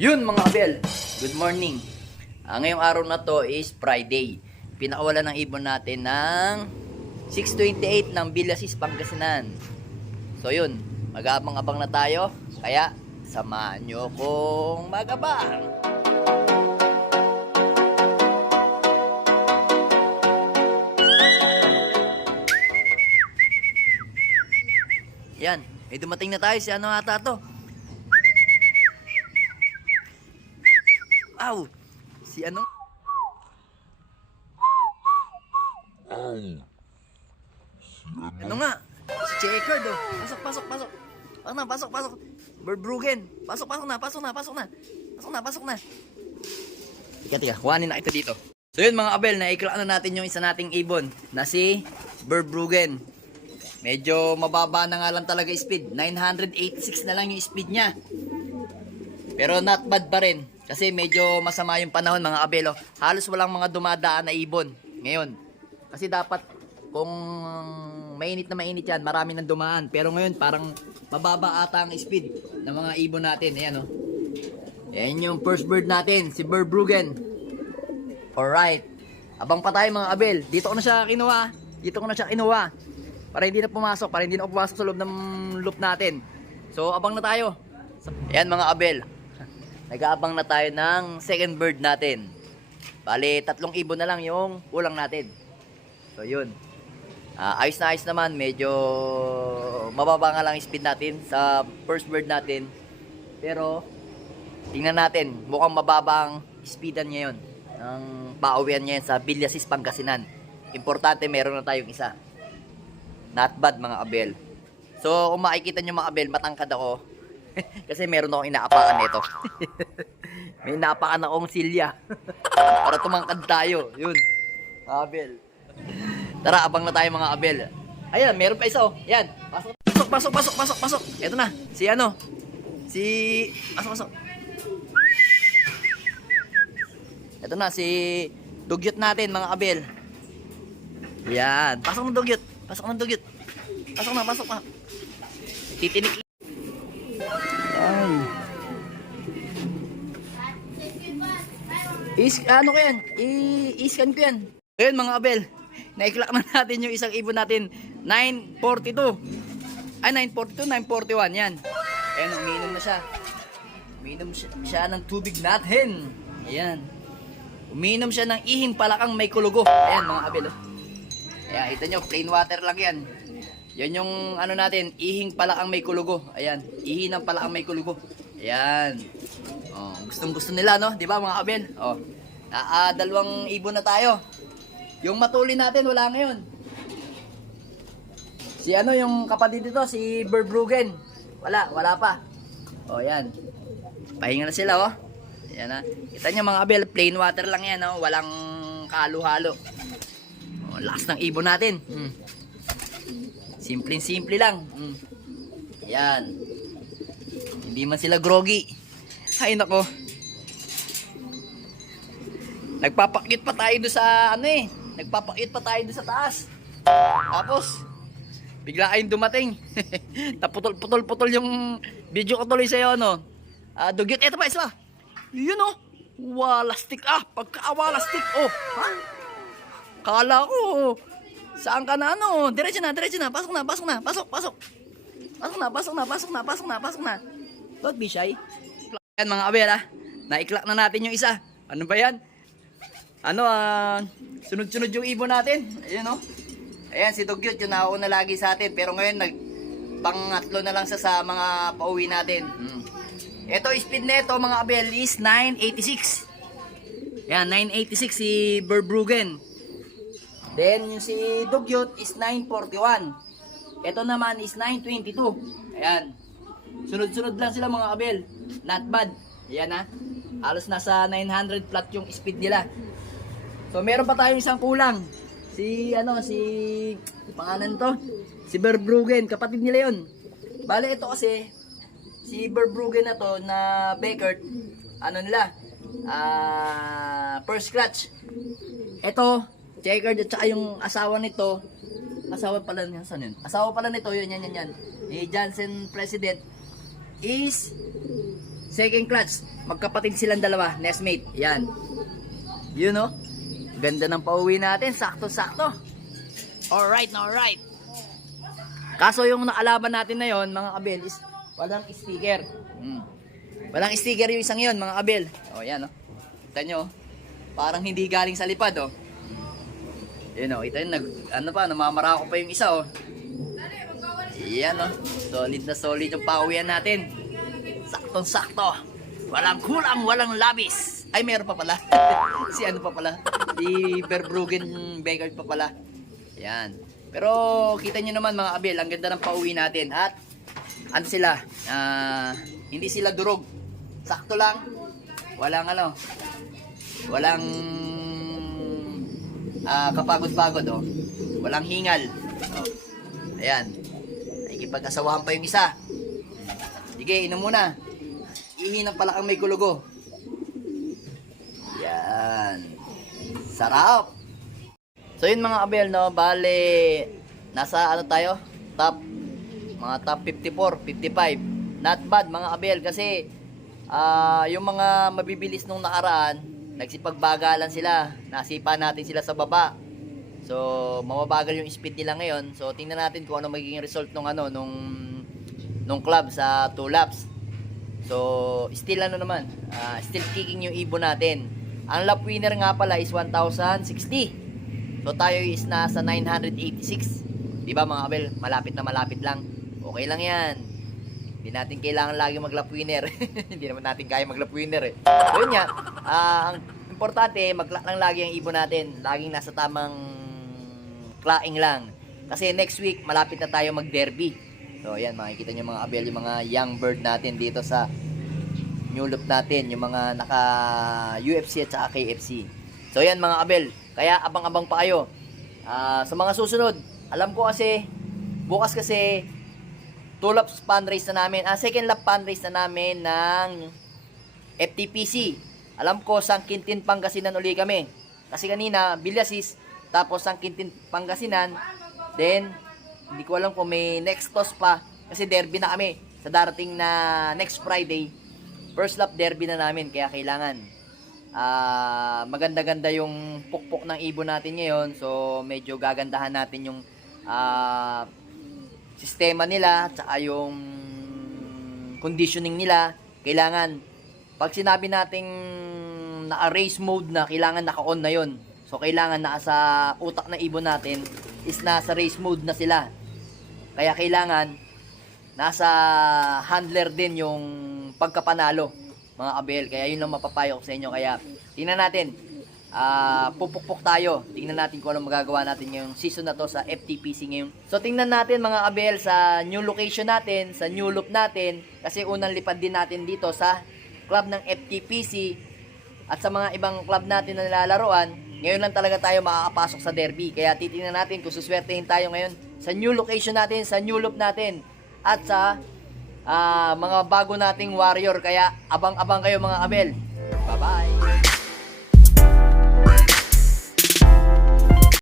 Yun mga kabel, good morning. Ngayong araw na to is Friday. Pinakawalan ng ibon natin ng 6:28 ng Villasis, Pangasinan. So yun, mag-aabang-abang na tayo. Kaya samahan nyo kong magabang. Yan, may dumating na tayo. Si ano ata to? Aw! Si ano? Ano nga? Si Checkered oh. Pasok, pasok, pasok. Pasok na, pasok, pasok. Verbruggen. Pasok, pasok na, pasok na, pasok na. Pasok na, pasok na. Tika, kuhanin na ito dito. So yun mga kabel, naiklak na natin yung isa nating ibon na si Verbruggen. Medyo mababa na nga lang talaga speed. 986 na lang yung speed niya. Pero not bad pa rin. Kasi medyo masama yung panahon mga kabelo. Halos walang mga dumadaan na ibon ngayon. Kasi dapat kung mainit na mainit yan, marami nang dumaan. Pero ngayon parang mababa ata ang speed ng mga ibon natin. Ayan o. Ayan yung first bird natin, si Verbruggen. Alright. Abang pa tayo mga kabel. Dito ko na siya kinuha. Dito ko na siya kinuha. Para hindi na pumasok. Para hindi na pumasok sa loob ng loop natin. So abang na tayo. Ayan mga kabel. Nag-aabang na tayo ng second bird natin. Bale, 3 ibon na lang yung kulang natin. So, yun. Ayos na ayos naman. Medyo mababa nga lang yung speed natin sa first bird natin. Pero, tingnan natin. Mukhang mababa ang speedan niya yun. Ang pauwian niya yun sa Villasis, Pangasinan. Importante, meron na tayong isa. Not bad, mga kabel. So, kung makikita nyo mga kabel, matangkad ako. Kasi meron akong inaapakan nito. May inaapakan akong silya. Para tumangkad tayo. Yun. Abel. Tara, abang na tayo mga Abel. Ayan, meron pa isa oh. Yan. Pasok, pasok, pasok, pasok, pasok. Ito na. Si ano? Si... Pasok, pasok. Ito na, si... Dugyot natin mga Abel. Yan. Pasok ng dugyot. Pasok ng dugyot. Pasok na, pasok na. Titinik. Ay. Ano ko yan? I-scan ko yan. Ayun mga kabel. Naiklak na natin yung isang ibon natin. 942. Ay 942, 941 yan. Ayun, umiinom na siya. Umiinom siya ng tubig natin. Ayan. Umiinom siya ng ihing palakang may kulugo. Ayan mga kabel. Ayan, kita nyo, plain water lang yan. Yan yung ano natin, ihing palakang may kulugo. Ayan, ihi ng palakang may kulugo. Ayan. Oh, gustong-gusto nila, no? 'Di ba, mga kabel? Oh. Dalawang ibon na tayo. Yung matuli natin wala ngayon. Si ano yung kapatid dito, si Verbruggen. Wala pa. Oh, yan. Pahinga na sila, oh. Ayan na. Kita niyo mga kabel, plain water lang yan, oh. Walang kahalo-halo. Oh, last ng ibon natin. Simple lang. Yan. Hindi man sila groggy. Ay nako. Nagpapakit pa tayo doon sa ano eh. Nagpapakit pa tayo doon sa taas. Tapos bigla kayong dumating. Taputol-putol yung video ko tuloy sa iyo no. Dugyot ito pa isa. Yun oh. Walastik pagka-walastik oh. Ha? Kala ko saan ka na ano? Diretso na. Pasok na. Pasok na. Don't be shy. Yan mga kabel ha. Naiklak na natin yung isa. Ano ba yan? Ano sunod-sunod yung ibon natin. Ayan o. Ayan si Dugyot yung nauna lagi sa atin. Pero ngayon pangatlo na lang sa mga pauwi natin. Ito speed na ito mga kabel is 986. Yan 986 si Verbruggen. Then, yung si Dugyot is 941. Ito naman is 922. Ayan. Sunod-sunod lang sila mga kabel. Not bad. Ayan ha. Halos nasa 900 flat yung speed nila. So, meron pa tayong isang kulang. Si pangalan to? Si Verbruggen. Kapatid nila yun. Bale, ito kasi, si Verbruggen na to, na Beckert, ano nila? First scratch. Ito, Checkered at saka yung asawa nito, asawa pala niya, saan yun? Asawa pala nito, yan. Ni Johnson President is second clutch. Magkapatid silang dalawa, nestmate. Yan. Yun no? Ganda ng pauwi natin, sakto-sakto. Alright, alright. Kaso yung nakalaban natin na yon, mga kabel, is walang sticker. Walang sticker yung isang yon, mga kabel. O yan no. Kita nyo, parang hindi galing sa lipad oh. Yun o, ito yun, namamarako pa yung isa o. Yan o, solid na solid yung pauwian natin. Saktong sakto. Walang kulang, walang labis. Ay, meron pa pala. Si ano pa pala, si Verbruggen Begard pa pala. Yan. Pero kita nyo naman mga kabel, ang ganda ng pauwi natin. At ano sila, hindi sila durog. Sakto lang. Walang ano, walang kapagod-pagod oh. Walang hingal oh. Ayan, nakikipag-asawahan pa yung isa. Sige, inom muna. Ihi ng palakang may kulugo. Yan, sarap. So yun mga kabel no, bale nasa ano tayo, mga top 54, 55. Not bad mga kabel, kasi yung mga mabibilis nung nakaraan, nagsipagbagalan sila, nasipa natin sila sa baba. So mababagal yung speed nila ngayon. So tingnan natin kung ano magiging result nung club sa 2 laps. So still ano naman, still kicking yung ibon natin. Ang lap winner nga pala is 1,060. So tayo is nasa 986. Diba mga kabel, malapit na malapit lang. Okay lang yan. Hindi natin kailangan lagi mag-lap winner. Hindi naman natin kaya mag-lap winner eh. So yun nga, ang importante, mag-lap lang lagi ang ibon natin. Laging nasa tamang klaing lang. Kasi next week, malapit na tayo mag-derby. So yan, makikita nyo mga kabel, yung mga young bird natin dito sa new loop natin. Yung mga naka-UFC at saka KFC. So yan mga kabel, kaya abang-abang pa kayo. Sa mga susunod, alam ko kasi, bukas kasi, 2 laps fundraise na namin, second lap fundraise na namin ng FTPC. Alam ko, Sangkintin, Pangasinan uli kami. Kasi kanina, Villasis, tapos Sangkintin, Pangasinan. Then, hindi ko alam kung may next toss pa. Kasi derby na kami sa darating na next Friday. First lap derby na namin, kaya kailangan. Maganda-ganda yung pukpok ng ibon natin ngayon. So, medyo gagandahan natin yung sistema nila, tsaka yung conditioning nila. Kailangan, pag sinabi nating naka-race mode na, kailangan naka-on na yon. So, kailangan nasa utak na ibon natin is nasa race mode na sila. Kaya kailangan, nasa handler din yung pagkapanalo, mga kabel. Kaya yun lang mapapayo ko sa inyo. Kaya, tingnan natin. Pupukpok tayo. Tingnan natin kung ano magagawa natin ngayong season na to sa FTPC ngayon. So tingnan natin mga kabel sa new location natin, sa new loop natin, kasi unang lipad din natin dito sa club ng FTPC at sa mga ibang club natin na nilalaroan. Ngayon lang talaga tayo makakapasok sa derby. Kaya titingnan natin kung suswertehin tayo ngayon sa new location natin, sa new loop natin, at sa mga bago nating warrior. Kaya abang-abang kayo mga kabel. Bye-bye!